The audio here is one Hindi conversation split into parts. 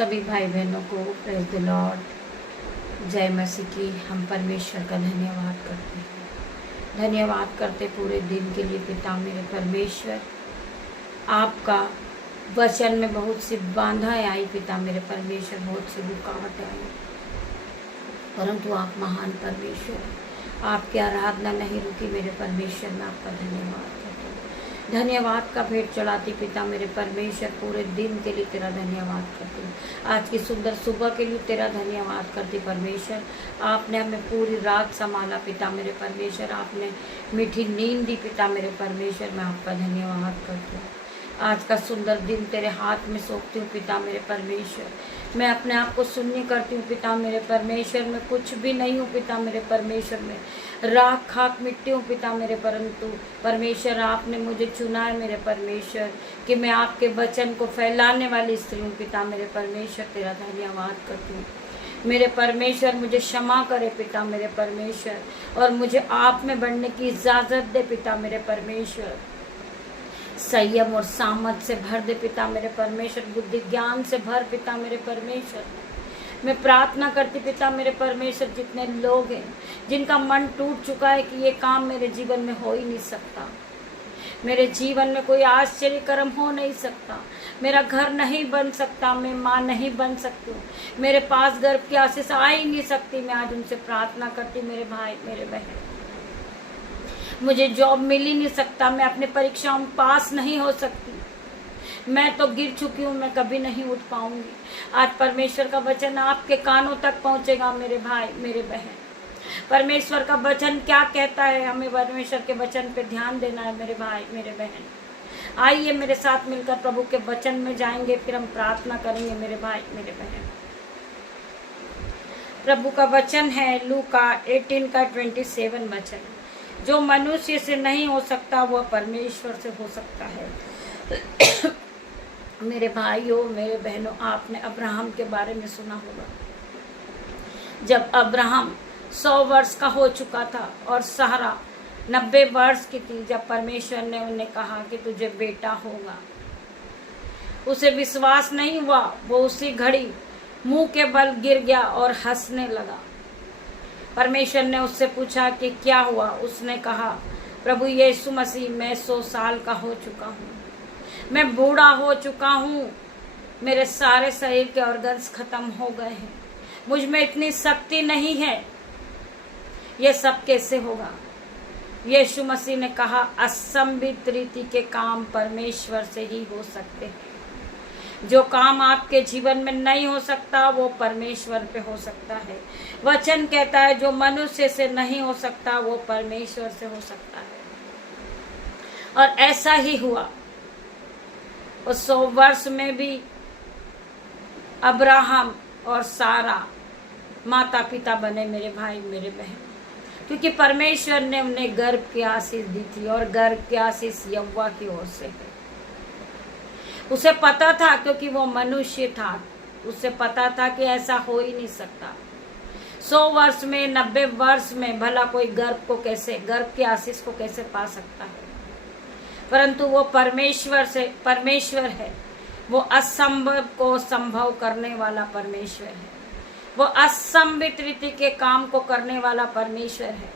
सभी भाई बहनों को प्रेज द लॉर्ड, जय मसीह की। हम परमेश्वर का धन्यवाद करते हैं, धन्यवाद करते पूरे दिन के लिए पिता मेरे परमेश्वर। आपका वचन में बहुत सी बाधाएं आई पिता मेरे परमेश्वर, बहुत सी रुकावटें आई, परंतु आप महान परमेश्वर हैं। आपकी आराधना नहीं रुकी मेरे परमेश्वर। मैं आपका धन्यवाद करती हूँ, धन्यवाद का भेंट चढ़ाती पिता मेरे परमेश्वर। पूरे दिन के लिए तेरा धन्यवाद करती हूँ, आज की सुंदर सुबह के लिए तेरा धन्यवाद करती परमेश्वर। आपने हमें पूरी रात संभाला पिता मेरे परमेश्वर, आपने मीठी नींद दी पिता मेरे परमेश्वर। मैं आपका धन्यवाद करती हूँ, आज का सुंदर दिन तेरे हाथ में सौंपती हूँ पिता मेरे परमेश्वर। मैं अपने आप को शून्य करती हूँ पिता मेरे परमेश्वर। मैं कुछ भी नहीं हूँ पिता मेरे परमेश्वर, में राख खाक मिट्टी हूँ पिता मेरे, परंतु परमेश्वर आपने मुझे चुना है मेरे परमेश्वर कि मैं आपके वचन को फैलाने वाली स्त्री हूँ पिता मेरे परमेश्वर। तेरा धन्यवाद करती हूँ मेरे परमेश्वर। मुझे क्षमा करे पिता मेरे परमेश्वर, और मुझे आप में बढ़ने की इजाज़त दे पिता मेरे परमेश्वर। संयम और सामर्थ से भर दे पिता मेरे परमेश्वर, बुद्धि ज्ञान से भर पिता मेरे परमेश्वर। मैं प्रार्थना करती पिता मेरे परमेश्वर, जितने लोग हैं जिनका मन टूट चुका है कि ये काम मेरे जीवन में हो ही नहीं सकता, मेरे जीवन में कोई आश्चर्य कर्म हो नहीं सकता, मेरा घर नहीं बन सकता, मैं माँ नहीं बन सकती हूँ, मेरे पास गर्भ की आशीष आ ही नहीं सकती, मैं आज उनसे प्रार्थना करती मेरे भाई मेरे बहन। मुझे जॉब मिल ही नहीं सकता, मैं अपने परीक्षाओं में पास नहीं हो सकती, मैं तो गिर चुकी हूँ, मैं कभी नहीं उठ पाऊंगी। आज परमेश्वर का वचन आपके कानों तक पहुँचेगा मेरे भाई मेरे बहन। परमेश्वर का वचन क्या कहता है, हमें परमेश्वर के वचन पे ध्यान देना है मेरे भाई मेरे बहन। आइए मेरे साथ मिलकर प्रभु के वचन में जाएंगे, फिर हम प्रार्थना करेंगे मेरे भाई मेरे बहन। प्रभु का वचन है लूका 18 का 27 वचन। जो मनुष्य से नहीं हो सकता वह परमेश्वर से हो सकता है। मेरे भाइयों मेरे बहनों, आपने अब्राहम के बारे में सुना होगा। जब अब्राहम 100 वर्ष का हो चुका था और सारा 90 वर्ष की थी, जब परमेश्वर ने उन्हें कहा कि तुझे बेटा होगा, उसे विश्वास नहीं हुआ। वो उसी घड़ी मुंह के बल गिर गया और हंसने लगा। परमेश्वर ने उससे पूछा कि क्या हुआ। उसने कहा, प्रभु यीशु मसीह, मैं 100 साल का हो चुका हूँ, मैं बूढ़ा हो चुका हूँ, मेरे सारे शरीर के ऑर्गन्स खत्म हो गए हैं, मुझ में इतनी शक्ति नहीं है, ये सब कैसे होगा। यीशु मसीह ने कहा, असंभव रीति के काम परमेश्वर से ही हो सकते हैं। जो काम आपके जीवन में नहीं हो सकता वो परमेश्वर पे हो सकता है। वचन कहता है जो मनुष्य से नहीं हो सकता वो परमेश्वर से हो सकता है। और ऐसा ही हुआ। उस 100 वर्ष में भी अब्राहम और सारा माता पिता बने मेरे भाई मेरे बहन, क्योंकि परमेश्वर ने उन्हें गर्भ की आशीष दी थी, और गर्भ की आशीष यहोवा की ओर से है। उसे पता था, क्योंकि वो मनुष्य था, उसे पता था कि ऐसा हो ही नहीं सकता। 100 वर्ष में 90 वर्ष में भला कोई गर्भ की आशीष को कैसे पा सकता है। परंतु वो परमेश्वर है, वो असंभव को संभव करने वाला परमेश्वर है, वो असंभव रीति के काम को करने वाला परमेश्वर है।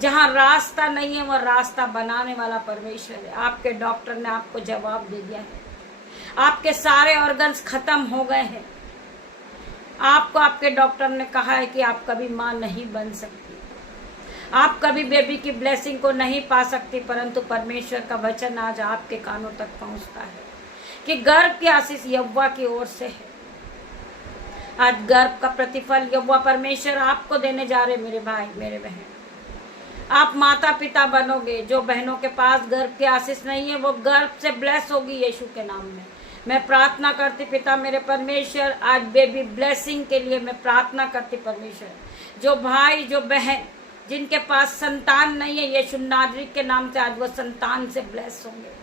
जहाँ रास्ता नहीं है वो रास्ता बनाने वाला परमेश्वर है। आपके डॉक्टर ने आपको जवाब दे दिया है, आपके सारे ऑर्गन्स खत्म हो गए हैं। आपको आपके डॉक्टर ने कहा है कि आप कभी माँ नहीं बन सकती, आप कभी बेबी की ब्लेसिंग को नहीं पा सकती, परंतु परमेश्वर का वचन आज आपके कानों तक पहुंचता है कि गर्भ की आशीष यहोवा की ओर से है। आज गर्भ का प्रतिफल यहोवा परमेश्वर आपको देने जा रहे मेरे भाई मेरे बहन। आप माता पिता बनोगे। जो बहनों के पास गर्भ की आशीष नहीं है वो गर्भ से ब्लेस होगी यीशु के नाम में। मैं प्रार्थना करती पिता मेरे परमेश्वर, आज बेबी ब्लेसिंग के लिए मैं प्रार्थना करती परमेश्वर। जो भाई जो बहन जिनके पास संतान नहीं है, यीशु नाज़री के नाम से आज वो संतान से ब्लेस होंगे।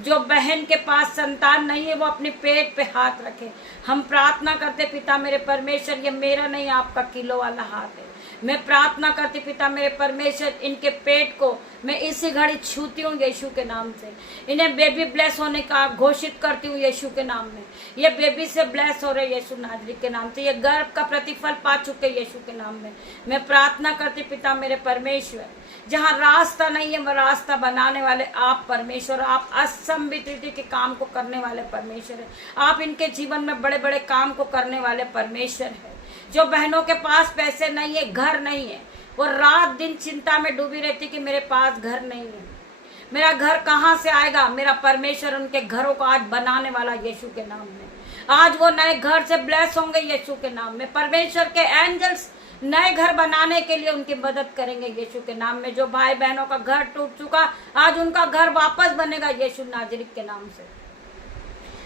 जो बहन के पास संतान नहीं है वो अपने पेट पे हाथ रखे। हम प्रार्थना करते पिता मेरे परमेश्वर, ये मेरा नहीं आपका किलो वाला हाथ है। मैं प्रार्थना करती पिता मेरे परमेश्वर, इनके पेट को मैं इसी घड़ी छूती हूँ यीशु के नाम से। इन्हें बेबी ब्लेस होने का घोषित करती हूँ यीशु के नाम में। ये बेबी से ब्लेस हो रहे यीशु नाजरी के नाम से। ये गर्भ का प्रतिफल पा चुके यीशु के नाम में। मैं प्रार्थना करती पिता मेरे परमेश्वर, जहाँ रास्ता नहीं है वह रास्ता बनाने वाले आप परमेश्वर, आप असंभित रीति के काम को करने वाले परमेश्वर है। आप इनके जीवन में बड़े बड़े काम को करने वाले परमेश्वर है। जो बहनों के पास पैसे नहीं है, घर नहीं है, वो रात दिन चिंता में डूबी रहती कि मेरे पास घर नहीं है, मेरा घर कहाँ से आएगा। मेरा परमेश्वर उनके घरों को आज बनाने वाला यीशु के नाम में। आज वो नए घर से ब्लेस होंगे यीशु के नाम में। परमेश्वर के एंजल्स नए घर बनाने के लिए उनकी मदद करेंगे यीशु के नाम में। जो भाई बहनों का घर टूट चुका, आज उनका घर वापस बनेगा यीशु नाजरी के नाम से।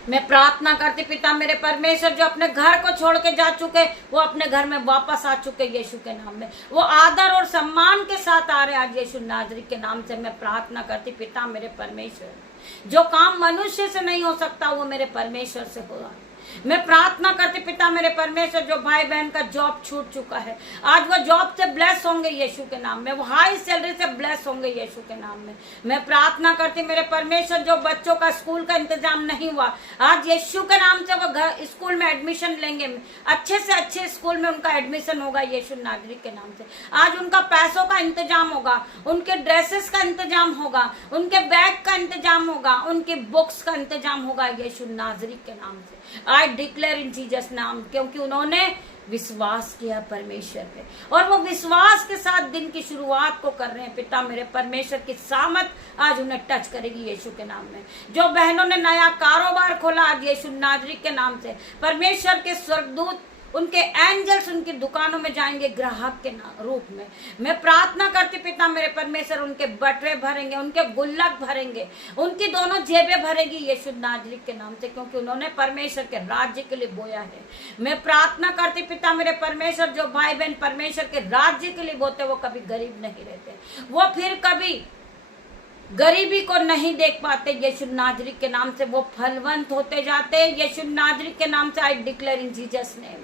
मैं प्रार्थना करती पिता मेरे परमेश्वर, जो अपने घर को छोड़ के जा चुके वो अपने घर में वापस आ चुके यीशु के नाम में। वो आदर और सम्मान के साथ आ रहे आज यीशु नाजरी के नाम से। मैं प्रार्थना करती पिता मेरे परमेश्वर, जो काम मनुष्य से नहीं हो सकता वो मेरे परमेश्वर से होगा। मैं प्रार्थना करती पिता मेरे परमेश्वर, जो भाई बहन का जॉब छूट चुका है आज वो जॉब से ब्लेस होंगे यीशु के नाम में। वो हाई सैलरी से ब्लेस होंगे यीशु के नाम में। मैं प्रार्थना करती मेरे परमेश्वर, जो बच्चों का स्कूल का इंतजाम नहीं हुआ आज यीशु के नाम से वो घर स्कूल में एडमिशन लेंगे, अच्छे से अच्छे स्कूल में उनका एडमिशन होगा यीशु नाजरी के नाम से। आज उनका पैसों का इंतजाम होगा, उनके ड्रेसेस का इंतजाम होगा, उनके बैग का इंतजाम होगा, उनकी बुक्स का इंतजाम होगा यीशु नाजरी के नाम से। आई डिक्लेयर इन जीसस नाम, क्योंकि उन्होंने विश्वास किया परमेश्वर पे और वो विश्वास के साथ दिन की शुरुआत को कर रहे हैं। पिता मेरे परमेश्वर की सामत आज उन्हें टच करेगी यीशु के नाम में। जो बहनों ने नया कारोबार खोला आज यीशु नाजरी के नाम से, परमेश्वर के स्वर्गदूत उनके एंजल्स उनकी दुकानों में जाएंगे ग्राहक के रूप में। मैं प्रार्थना करती पिता मेरे परमेश्वर, उनके बटवे भरेंगे, उनके गुल्लक भरेंगे, उनकी दोनों जेबें भरेगी यीशु नाजरी के नाम से, क्योंकि उन्होंने परमेश्वर के राज्य के लिए बोया है। मैं प्रार्थना करती पिता मेरे परमेश्वर, जो भाई बहन परमेश्वर के राज्य के लिए बोते वो कभी गरीब नहीं रहते, वो फिर कभी गरीबी को नहीं देख पाते यीशु नाजरी के नाम से। वो फलवंत होते जाते यीशु नाजरी के नाम से। I declare in Jesus name.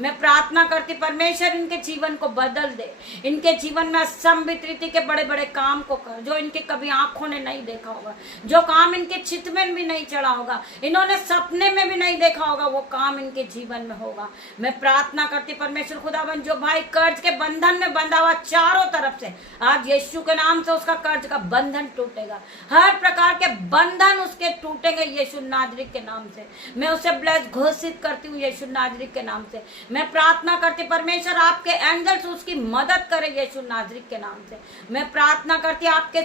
मैं प्रार्थना करती परमेश्वर इनके जीवन को बदल दे, इनके जीवन में असंभित रीति के बड़े बड़े काम को कर, जो इनके कभी आंखों ने नहीं देखा होगा, जो काम इनके चित्त में भी नहीं चढ़ा होगा, इन्होंने सपने में भी नहीं देखा होगा, वो काम इनके जीवन में होगा। मैं प्रार्थना करती परमेश्वर खुदावन, जो भाई कर्ज के बंधन में बंधा हुआ चारों तरफ से, आज यीशु के नाम से उसका कर्ज का बंधन टूटेगा। हर प्रकार के बंधन उसके टूटेंगे यीशु नाजरी के नाम से। मैं उसे ब्लेस घोषित करती हूँ यीशु नाजरी के नाम से। मैं प्रार्थना करती परमेश्वर, आपके एंजल्स उसकी मदद करें यीशु नाजरी के नाम से। मैं प्रार्थना करती आपके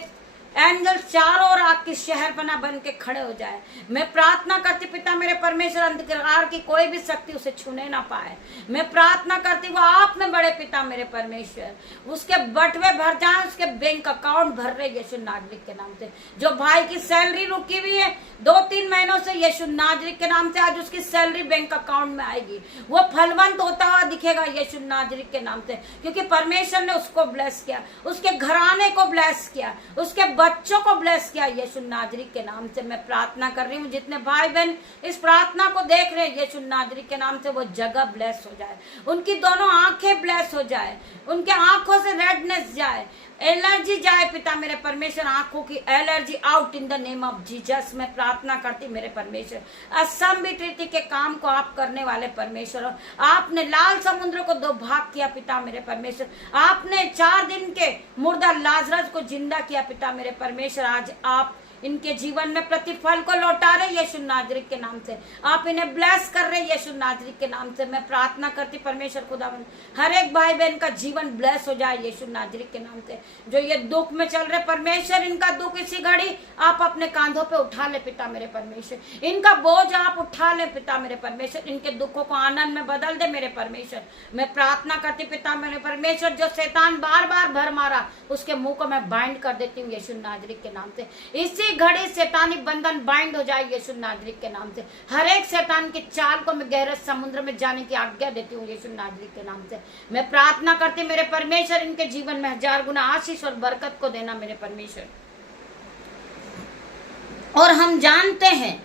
एंजल चारों ओर आग की शहर बना बन के खड़े हो जाए। मैं प्रार्थना करती पिता मेरे परमेश्वर, अंधकार की कोई भी शक्ति उसे छूने ना पाए। मैं प्रार्थना करती वो आप में बड़े पिता मेरे परमेश्वर, उसके बटवे भर जाए, उसके बैंक अकाउंट भर रहे यीशु नागरिक के नाम से। जो भाई की सैलरी रुकी हुई है 2-3 महीनों से यीशु नागरिक के नाम से, आज उसकी सैलरी बैंक अकाउंट में आएगी। वो फलवंत होता हुआ दिखेगा यीशु नागरिक के नाम से, क्योंकि परमेश्वर ने उसको ब्लेस किया, उसके घराने को ब्लेस किया, उसके बच्चों को ब्लेस किया यीशु नाजरी के नाम से। मैं प्रार्थना कर रही हूँ जितने भाई बहन इस प्रार्थना को देख रहे हैं यीशु नाजरी के नाम से, वो जगह ब्लेस हो जाए, उनकी दोनों आंखें ब्लेस हो जाए, उनके आंखों से रेडनेस जाए, एलर्जी जाए पिता मेरे परमेश्वर, आंखों की allergy out in the name of Jesus. मैं प्रार्थना करती मेरे परमेश्वर, असंभित रीति के काम को आप करने वाले परमेश्वर, आपने लाल समुद्र को 2 भाग किया पिता मेरे परमेश्वर, आपने 4 दिन के मुर्दा लाजरस को जिंदा किया पिता मेरे परमेश्वर। आज आप इनके जीवन में प्रतिफल को लौटा रहे यीशु नाजरी के नाम से, आप इन्हें ब्लेस कर रहे यीशु नाजरी के नाम से। मैं प्रार्थना करती परमेश्वर खुदावन, हर एक भाई बहन का जीवन ब्लेस हो जाए यीशु नाजरी के नाम से। जो ये दुख में चल रहे परमेश्वर, इनका दुख इसी घड़ी आप अपने कांधों पे उठा ले पिता मेरे परमेश्वर, इनका बोझ आप उठा ले पिता मेरे परमेश्वर, इनके दुखों को आनंद में बदल दे मेरे परमेश्वर। मैं प्रार्थना करती पिता मेरे परमेश्वर, जो शैतान बार बार भर मारा उसके मुंह को मैं बाइंड कर देती हूँ यीशु नाजरी के नाम से। इसी घड़ी शैतानी बंधन बाइंड हो जाए यीशु नाजरी के नाम से। हर एक शैतान की चाल को मैं गहरे समुद्र में जाने की आज्ञा देती हूँ यीशु नाजरी के नाम से। मैं प्रार्थना करती मेरे परमेश्वर, इनके जीवन में 1000 गुना आशीष और बरकत को देना मेरे परमेश्वर। और हम जानते हैं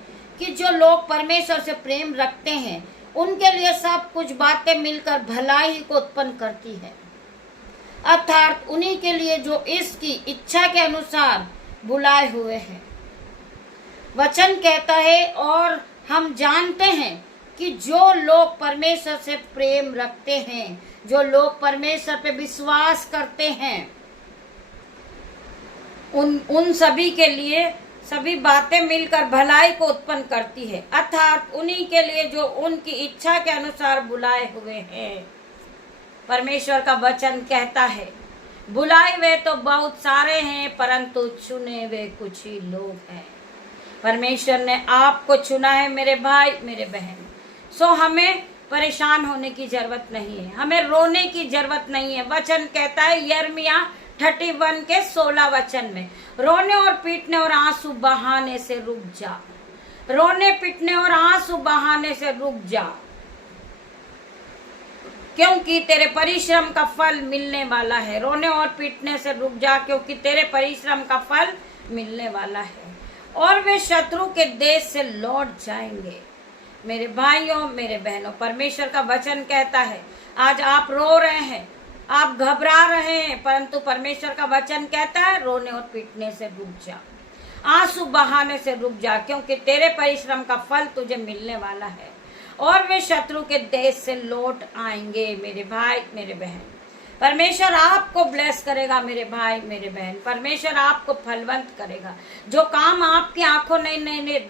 कि जो लोग परमेश्वर से प्रेम रखते हैं उनके लिए सब कुछ बातें मिलकर भलाई को उत्पन्न करती है। अर्थात उन्हीं के लिए जो इसकी इच्छा के अनुसार बुलाए हुए हैं। वचन कहता है, और हम जानते हैं कि जो लोग परमेश्वर से प्रेम रखते हैं, जो लोग परमेश्वर पे विश्वास करते हैं, उन सभी के लिए सभी बातें मिलकर भलाई को उत्पन्न करती है। अर्थात उन्हीं के लिए जो उनकी इच्छा के अनुसार बुलाए हुए हैं। परमेश्वर का वचन कहता है, बुलाए हुए तो बहुत सारे हैं, परंतु चुने हुए कुछ ही लोग हैं। परमेश्वर ने आपको चुना है मेरे भाई मेरे बहन। सो हमें परेशान होने की जरूरत नहीं है, हमें रोने की जरूरत नहीं है। वचन कहता है यिर्मयाह 31 के 16 वचन में, रोने और पीटने और आंसू बहाने से रुक जा। रोने पीटने और आंसू बहाने से रुक जा, क्योंकि तेरे परिश्रम का फल मिलने वाला है। रोने और पीटने से रुक जा, क्योंकि तेरे परिश्रम का फल मिलने वाला है, और वे शत्रु के देश से लौट जाएंगे। मेरे भाइयों मेरे बहनों, परमेश्वर का वचन कहता है, आज आप रो रहे हैं, आप घबरा रहे हैं, परंतु परमेश्वर का वचन कहता है रोने और पीटने से रुक जा, आंसू बहाने से रुक जा, क्योंकि तेरे परिश्रम का फल तुझे मिलने वाला है, और वे शत्रु के देश से लौट आएंगे। मेरे भाई मेरे बहन, परमेश्वर आपको ब्लेस करेगा मेरे भाई मेरे बहन। परमेश्वर आपको फलवंत करेगा। जो काम आपकी आंखों ने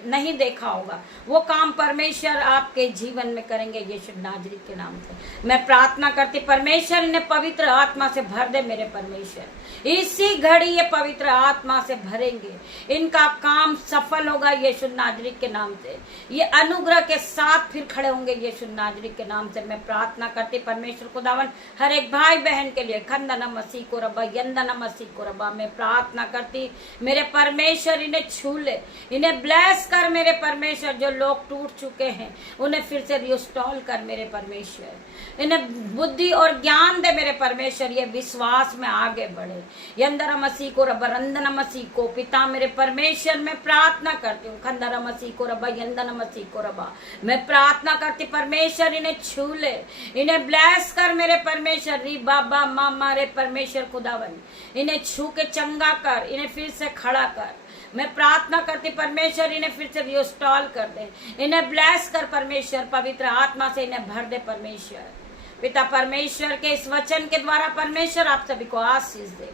नहीं देखा होगा, वो काम परमेश्वर आपके जीवन में करेंगे यीशु नाजरी के नाम से। मैं प्रार्थना करती, परमेश्वर ने पवित्र आत्मा से भर दे मेरे परमेश्वर। इसी घड़ी ये पवित्र आत्मा से भरेंगे, इनका काम सफल होगा यीशु नाजरी के नाम से। ये अनुग्रह के साथ फिर खड़े होंगे यीशु नाजरी के नाम से। मैं प्रार्थना करती परमेश्वर खुदावन हर एक भाई बहन के लिए, खंदना मसीह को रब्बा, यंदना मसीह को रब्बा। मैं प्रार्थना करती मेरे परमेश्वर इन्हें छू ले, इन्हें ब्लेस कर मेरे परमेश्वर। जो लोग टूट चुके हैं उन्हें फिर से रिस्टोर कर मेरे परमेश्वर। इन्हें बुद्धि और ज्ञान दे मेरे परमेश्वर, ये विश्वास में आगे बढ़े। यंदना मसीह को रब्बा, रंदना मसीह को पिता मेरे परमेश्वर मैं प्रार्थना करती हूँ। खंदना मसीह को रब्बा, यंदना मसीह को रब्बा। मैं प्रार्थना करती परमेश्वर इन्हें छू ले, इन्हें ब्लेस कर मेरे परमेश्वर। री बाबा मामा रे परमेश्वर खुदावन, इन्हें छू के चंगा कर, इन्हें फिर से खड़ा कर। मैं प्रार्थना करती परमेश्वर इन्हें फिर से रिस्टोर कर दे, इन्हें ब्लेस कर परमेश्वर। पवित्र आत्मा से इन्हें भर दे परमेश्वर। पिता परमेश्वर के इस वचन के द्वारा परमेश्वर आप सभी को आशीष दे।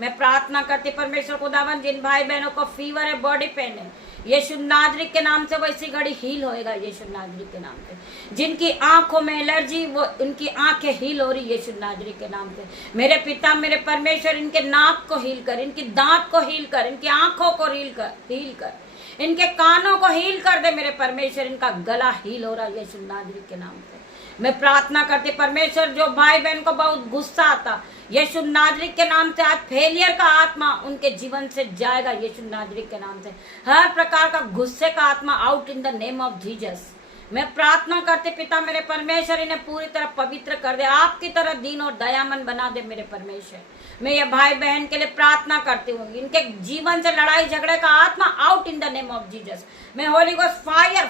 मैं प्रार्थना करती परमेश्वर खुदावन, जिन भाई बहनों को फीवर है, बॉडी पेन है, यीशु नाजरी के नाम से वो इसी घड़ी हील होएगा यीशु नाजरी के नाम से। जिनकी आंखों में एलर्जी, वो उनकी आंखें हील हो रही यीशु नाजरी के नाम से। मेरे पिता मेरे परमेश्वर इनके नाक को हील कर, इनकी दांत को हील कर, इनकी आंखों को हील कर, इनके कानों को हील कर दे मेरे परमेश्वर। इनका गला हील हो रहा है यीशु नाजरी के नाम से। मैं प्रार्थना करती परमेश्वर, जो भाई बहन को बहुत गुस्सा आता यीशु नाजरी के नाम से, आज फेलियर का आत्मा उनके जीवन से जाएगा यीशु नाजरी के नाम से। हर प्रकार का गुस्से का आत्मा out in the name of Jesus. मैं प्रार्थना करते पिता मेरे परमेश्वर, इन्हें पूरी तरह पवित्र कर दे, आपकी तरह दीन और दयामन बना दे मेरे परमेश्वर। मैं ये भाई बहन के लिए प्रार्थना करती हूँ, इनके जीवन से लड़ाई झगड़े का आत्मा out in the name of Jesus. मैं होली गोस्ट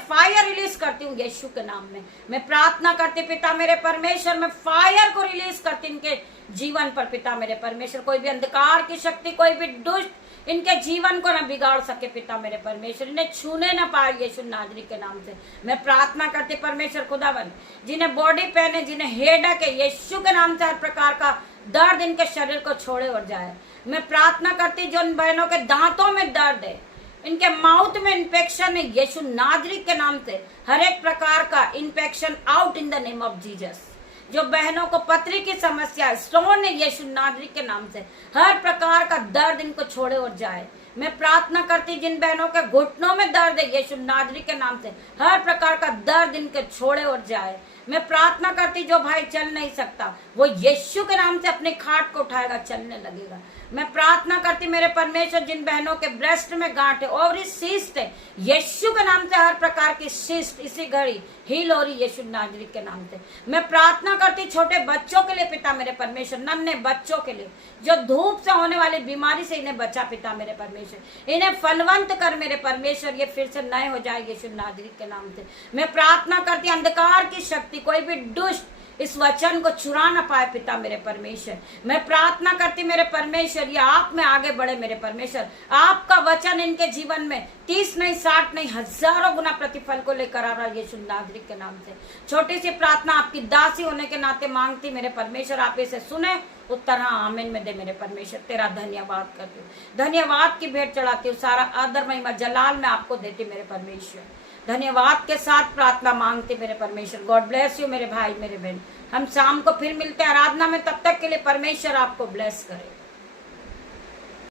फायर रिलीज करती हूँ यीशु के नाम में। मैं प्रार्थना करती पिता मेरे परमेश्वर, मैं फायर को रिलीज करती इनके जीवन पर पिता मेरे परमेश्वर। कोई भी अंधकार की शक्ति, कोई भी दुष्ट इनके जीवन को न बिगाड़ सके पिता मेरे परमेश्वर, इन्हें छूने न पाए यीशु नाजरी के नाम से। मैं प्रार्थना करती परमेश्वर खुदावन, जिन्हें बॉडी पेन है, जिन्हें हेडेक है, यीशु के नाम से हर प्रकार का दर्द इनके शरीर को छोड़े और जाए। मैं प्रार्थना करती जो इन बहनों के दांतों में दर्द है, इनके माउथ में इन्फेक्शन है, यीशु नाजरी के नाम से हर एक प्रकार का infection out in the name of Jesus. जो बहनों को पथरी की समस्या, स्टोन है, यीशु नाजरी के नाम से हर प्रकार का दर्द इनको छोड़े और जाए। मैं प्रार्थना करती जिन बहनों के घुटनों में दर्द है, यीशु नाजरी के नाम से हर प्रकार का दर्द इनके छोड़े और जाए। मैं प्रार्थना करती जो भाई चल नहीं सकता, वो यीशु के नाम से अपने खाट को उठाएगा, चलने लगेगा। मैं प्रार्थना करती मेरे परमेश्वर, जिन बहनों के ब्रेस्ट में गांठ है, ओवरी सिस्ट है, यीशु के नाम से हर प्रकार की सिस्ट इसी घड़ी हील हो रही यीशु नाजरी के नाम से। मैं प्रार्थना करती छोटे बच्चों के लिए पिता मेरे परमेश्वर, नन्हे बच्चों के लिए जो धूप से होने वाली बीमारी से इन्हें बचा पिता मेरे परमेश्वर, इन्हें फलवंत कर मेरे परमेश्वर, ये फिर से नए हो जाए यीशु नाजरी के नाम से। मैं प्रार्थना करती अंधकार की शक्ति, कोई भी दुष्ट इस वचन को चुरा ना पाए पिता मेरे परमेश्वर। मैं प्रार्थना करती मेरे परमेश्वर, ये आप में आगे बढ़े मेरे परमेश्वर। आपका वचन इनके जीवन में 30 नहीं 60 नहीं हजारों गुना प्रतिफल को लेकर आ रहा है यीशु नासरी के नाम से। छोटी सी प्रार्थना आपकी दासी होने के नाते मांगती मेरे परमेश्वर, आप इसे सुने, उत्तर हाँ आमीन में दे मेरे परमेश्वर। तेरा धन्यवाद करती हूँ, धन्यवाद की भेंट चढ़ाती हूँ, सारा आदर महिमा जलाल में आपको देती मेरे परमेश्वर। धन्यवाद के साथ प्रार्थना मांगते मेरे परमेश्वर। गॉड ब्लेस यू मेरे भाई मेरे बहन। हम शाम को फिर मिलते हैं आराधना में, तब तक के लिए परमेश्वर आपको ब्लेस करे।